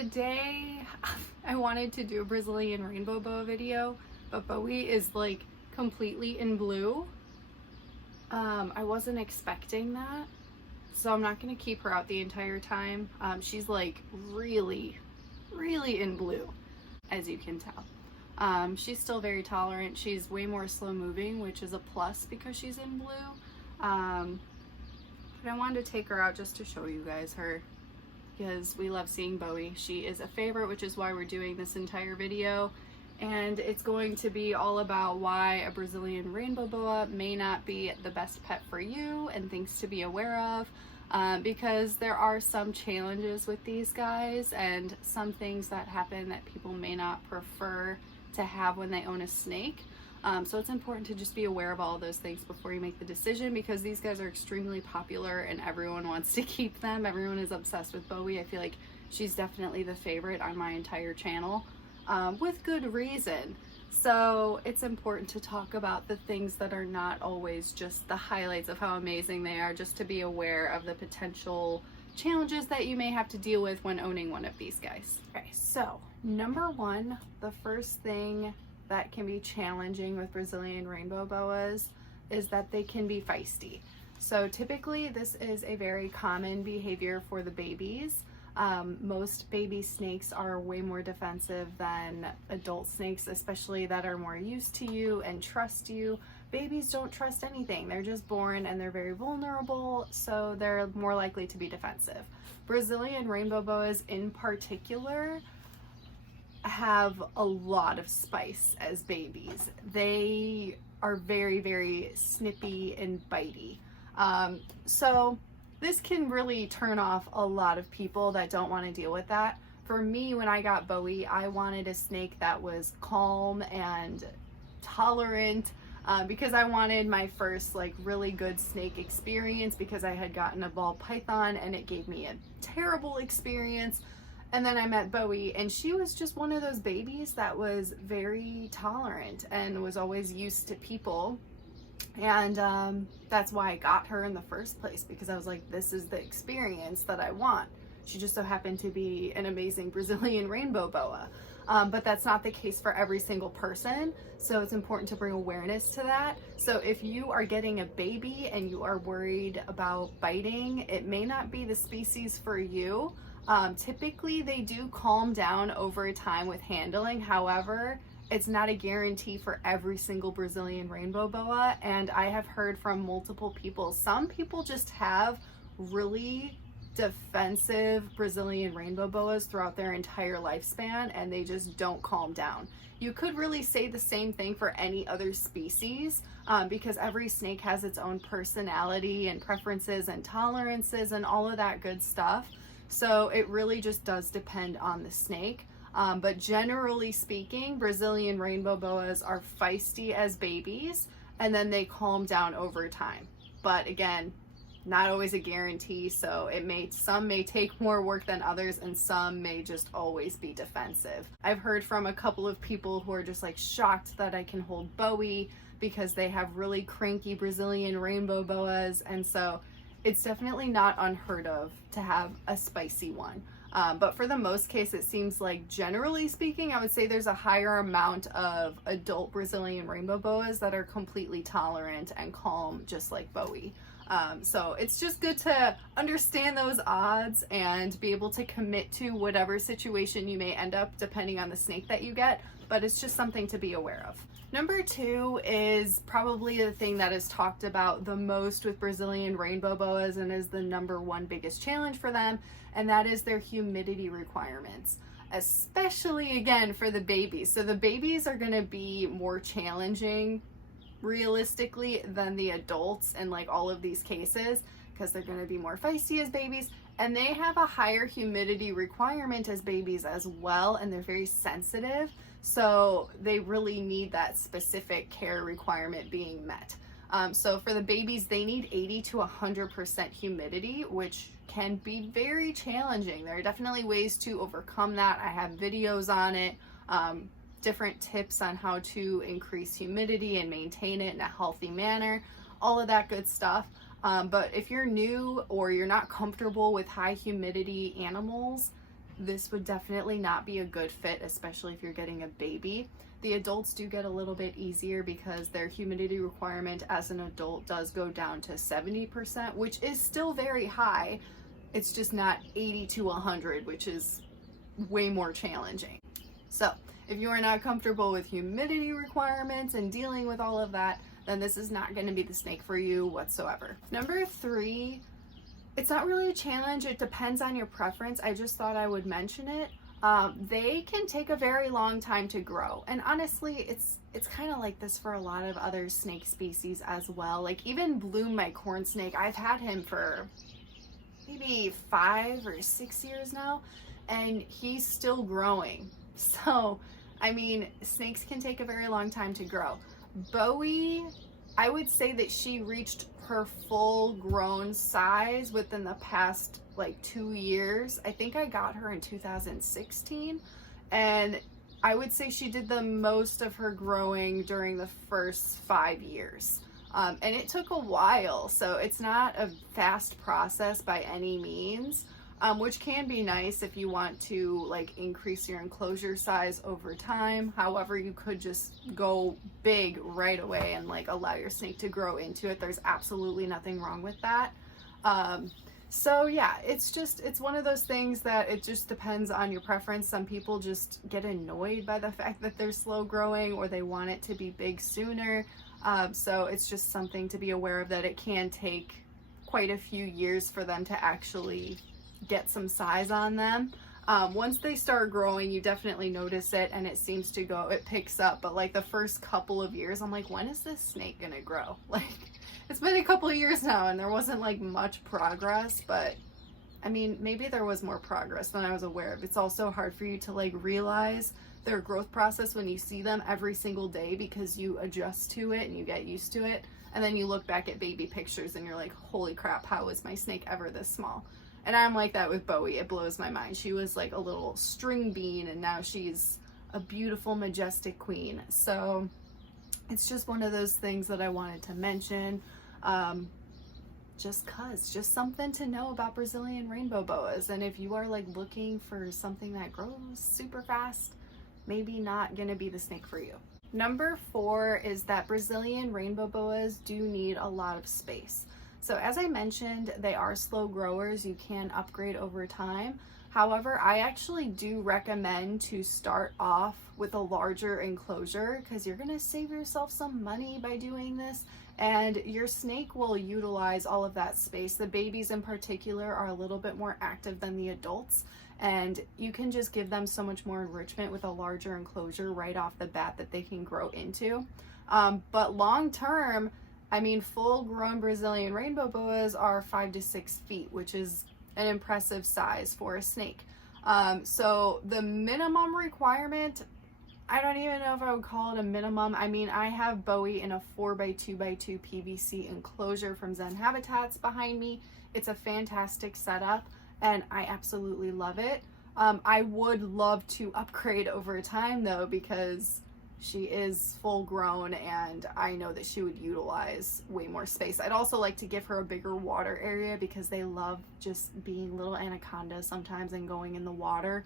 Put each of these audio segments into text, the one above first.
today I wanted to do a Brazilian rainbow boa video, but Bowie is like completely in blue. I wasn't expecting that, so I'm not going to keep her out the entire time. She's like really in blue, as you can tell. She's still very tolerant. She's way more slow moving, which is a plus because she's in blue. But I wanted to take her out just to show you guys her, because we love seeing Bowie. She is a favorite, which is why we're doing this entire video. And it's going to be all about why a Brazilian rainbow boa may not be the best pet for you and things to be aware of, because there are some challenges with these guys and some things that happen that people may not prefer to have when they own a snake. So it's important to just be aware of all of those things before you make the decision, because these guys are extremely popular and everyone wants to keep them. Everyone is obsessed with Bowie. I feel like she's definitely the favorite on my entire channel, with good reason. So it's important to talk about the things that are not always just the highlights of how amazing they are, just to be aware of the potential challenges that you may have to deal with when owning one of these guys. Okay, so number one, the first thing that can be challenging with Brazilian rainbow boas is that they can be feisty. So typically this is a very common behavior for the babies. Most baby snakes are way more defensive than adult snakes, especially that are more used to you and trust you. Babies don't trust anything. They're just born and they're very vulnerable, so they're more likely to be defensive. Brazilian rainbow boas in particular have a lot of spice as babies. They are very snippy and bitey. So this can really turn off a lot of people that don't want to deal with that. For me, when I got Bowie, I wanted a snake that was calm and tolerant, because I wanted my first like really good snake experience, because I had gotten a ball python and it gave me a terrible experience. And then I met Bowie and she was just one of those babies that was very tolerant and was always used to people. And that's why I got her in the first place, because I was like, this is the experience that I want. She just so happened to be an amazing Brazilian rainbow boa. But that's not the case for every single person. So it's important to bring awareness to that. So if you are getting a baby and you are worried about biting, it may not be the species for you. Typically they do calm down over time with handling. However, it's not a guarantee for every single Brazilian rainbow boa. And I have heard from multiple people, some people just have really defensive Brazilian rainbow boas throughout their entire lifespan and they just don't calm down. You could really say the same thing for any other species, because every snake has its own personality and preferences and tolerances and all of that good stuff. So it really just does depend on the snake. But generally speaking, Brazilian rainbow boas are feisty as babies and then they calm down over time. But again, not always a guarantee. So some may take more work than others and some may just always be defensive. I've heard from a couple of people who are just like shocked that I can hold Bowie because they have really cranky Brazilian rainbow boas. And so it's definitely not unheard of to have a spicy one. But for the most case, it seems like generally speaking, I would say there's a higher amount of adult Brazilian rainbow boas that are completely tolerant and calm, just like Bowie. So it's just good to understand those odds and be able to commit to whatever situation you may end up depending on the snake that you get, but it's just something to be aware of. Number two is probably the thing that is talked about the most with Brazilian rainbow boas and is the number one biggest challenge for them, and that is their humidity requirements, especially again for the babies. So the babies are going to be more challenging realistically than the adults in like all of these cases, because they're going to be more feisty as babies and they have a higher humidity requirement as babies as well, and they're very sensitive. So they really need that specific care requirement being met. So for the babies, they need 80 to 100% humidity, which can be very challenging. There are definitely ways to overcome that. I have videos on it, different tips on how to increase humidity and maintain it in a healthy manner, all of that good stuff. But if you're new or you're not comfortable with high humidity animals, this would definitely not be a good fit, especially if you're getting a baby. The adults do get a little bit easier because their humidity requirement as an adult does go down to 70%, which is still very high. It's just not 80 to 100, which is way more challenging. So if you are not comfortable with humidity requirements and dealing with all of that, then this is not going to be the snake for you whatsoever. Number 3, it's not really a challenge. It depends on your preference. I just thought I would mention it. They can take a very long time to grow, and honestly it's kind of like this for a lot of other snake species as well. Like even Bloom, my corn snake, I've had him for maybe 5 or 6 years now, and he's still growing. So I mean, snakes can take a very long time to grow. Bowie, I would say that she reached her full grown size within the past like 2 years. I think I got her in 2016, and I would say she did the most of her growing during the first 5 years. And it took a while, so it's not a fast process by any means, which can be nice if you want to like increase your enclosure size over time. However, you could just go big right away and like allow your snake to grow into it. There's absolutely nothing wrong with that. So yeah, it's one of those things that it just depends on your preference. Some people just get annoyed by the fact that they're slow growing, or they want it to be big sooner. So it's just something to be aware of, that it can take quite a few years for them to actually get some size on them. Once they start growing, you definitely notice it, and it seems to go, it picks up. But like the first couple of years, I'm like, when is this snake gonna grow? Like, it's been a couple of years now and there wasn't like much progress, but I mean, maybe there was more progress than I was aware of. It's also hard for you to like realize their growth process when you see them every single day, because you adjust to it and you get used to it. And then you look back at baby pictures and you're like, holy crap, how was my snake ever this small? And I'm like that with Bowie. It blows my mind. She was like a little string bean, and now she's a beautiful, majestic queen. So it's just one of those things that I wanted to mention. Just something to know about Brazilian rainbow boas. And if you are like looking for something that grows super fast, maybe not gonna be the snake for you. Number 4 is that Brazilian rainbow boas do need a lot of space. So as I mentioned, they are slow growers. You can upgrade over time. However, I actually do recommend to start off with a larger enclosure, because you're going to save yourself some money by doing this, and your snake will utilize all of that space. The babies in particular are a little bit more active than the adults, and you can just give them so much more enrichment with a larger enclosure right off the bat that they can grow into. But long term, I mean, full grown Brazilian rainbow boas are 5 to 6 feet, which is an impressive size for a snake. So the minimum requirement, I don't even know if I would call it a minimum. I mean, I have Bowie in a 4x2x2 PVC enclosure from Zen Habitats behind me. It's a fantastic setup, and I absolutely love it. I would love to upgrade over time though, because she is full grown and I know that she would utilize way more space. I'd also like to give her a bigger water area, because they love just being little anacondas sometimes and going in the water.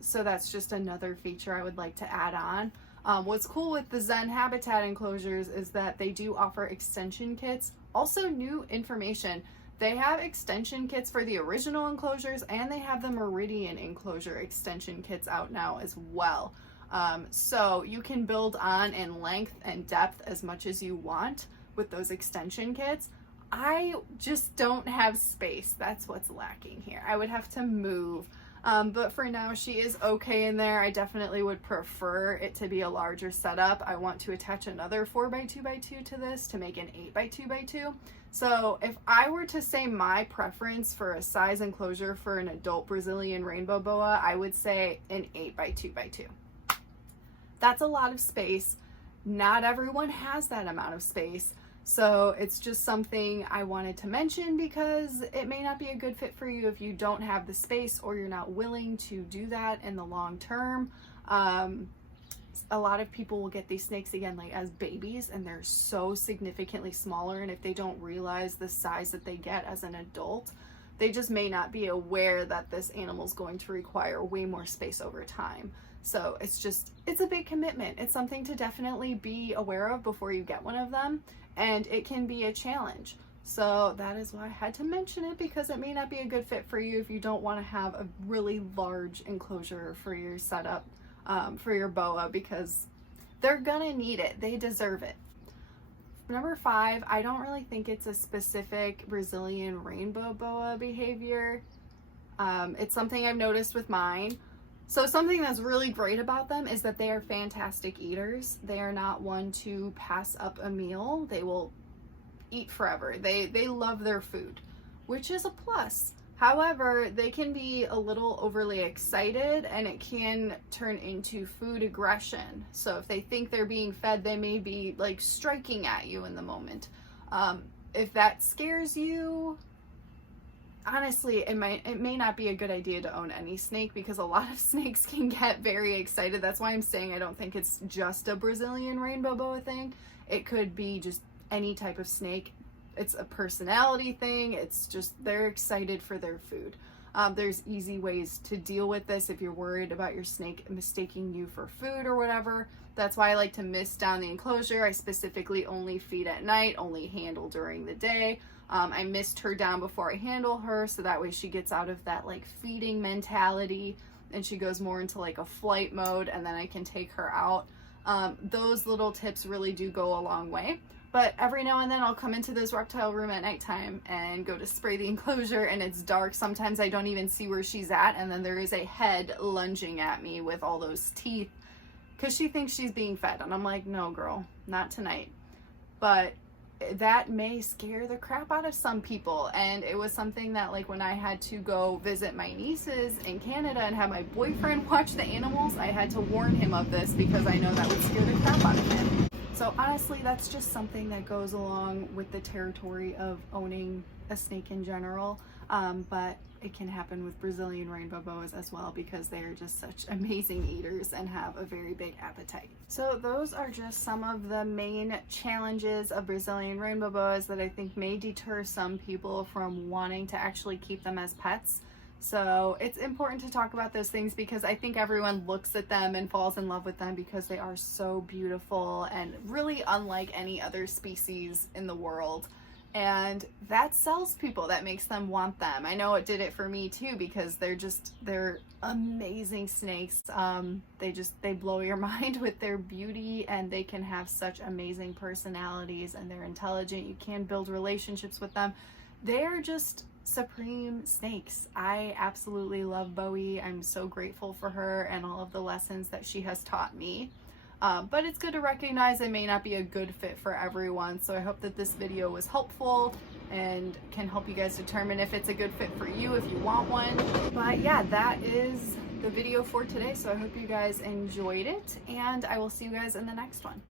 So that's just another feature I would like to add on. What's cool with the Zen Habitat enclosures is that they do offer extension kits. Also, new information, they have extension kits for the original enclosures, and they have the Meridian enclosure extension kits out now as well. So you can build on in length and depth as much as you want with those extension kits. I just don't have space. That's what's lacking here. I would have to move. But for now, she is okay in there. I definitely would prefer it to be a larger setup. I want to attach another 4x2x2 to this to make an 8x2x2. So if I were to say my preference for a size enclosure for an adult Brazilian rainbow boa, I would say an 8x2x2. That's a lot of space. Not everyone has that amount of space. So it's just something I wanted to mention, because it may not be a good fit for you if you don't have the space, or you're not willing to do that in the long term. A lot of people will get these snakes again like as babies, and they're so significantly smaller, and if they don't realize the size that they get as an adult, They just may not be aware that this animal is going to require way more space over time. So it's a big commitment. It's something to definitely be aware of before you get one of them, and it can be a challenge. So that is why I had to mention it, because it may not be a good fit for you if you don't want to have a really large enclosure for your setup, for your boa, because they're gonna need it. They deserve it. Number 5, I don't really think it's a specific Brazilian rainbow boa behavior. It's something I've noticed with mine. So something that's really great about them is that they are fantastic eaters. They are not one to pass up a meal. They will eat forever. They love their food, which is a plus. However, they can be a little overly excited, and it can turn into food aggression. So if they think they're being fed, they may be like striking at you in the moment. If that scares you, honestly, it may not be a good idea to own any snake, because a lot of snakes can get very excited. That's why I'm saying I don't think it's just a Brazilian rainbow boa thing. It could be just any type of snake. It's a personality thing. It's just they're excited for their food. There's easy ways to deal with this if you're worried about your snake mistaking you for food or whatever. That's why I like to mist down the enclosure. I specifically only feed at night, only handle during the day. I mist her down before I handle her, so that way she gets out of that like feeding mentality and she goes more into like a flight mode, and then I can take her out. Those little tips really do go a long way. But every now and then I'll come into this reptile room at nighttime and go to spray the enclosure, and it's dark. Sometimes I don't even see where she's at, and then there is a head lunging at me with all those teeth because she thinks she's being fed. And I'm like, no girl, not tonight. But that may scare the crap out of some people. And it was something that, like, when I had to go visit my nieces in Canada and have my boyfriend watch the animals, I had to warn him of this because I know that would scare the crap out of him. So honestly, that's just something that goes along with the territory of owning a snake in general. But it can happen with Brazilian rainbow boas as well, because they are just such amazing eaters and have a very big appetite. So those are just some of the main challenges of Brazilian rainbow boas that I think may deter some people from wanting to actually keep them as pets. So it's important to talk about those things, because I think everyone looks at them and falls in love with them because they are so beautiful and really unlike any other species in the world. And that sells people, that makes them want them. I know it did it for me too, because they're amazing snakes. They blow your mind with their beauty, and they can have such amazing personalities, and they're intelligent. You can build relationships with them. They're just supreme snakes. I absolutely love Bowie. I'm so grateful for her and all of the lessons that she has taught me. But it's good to recognize it may not be a good fit for everyone. So I hope that this video was helpful and can help you guys determine if it's a good fit for you, if you want one. But yeah, that is the video for today. So I hope you guys enjoyed it, and I will see you guys in the next one.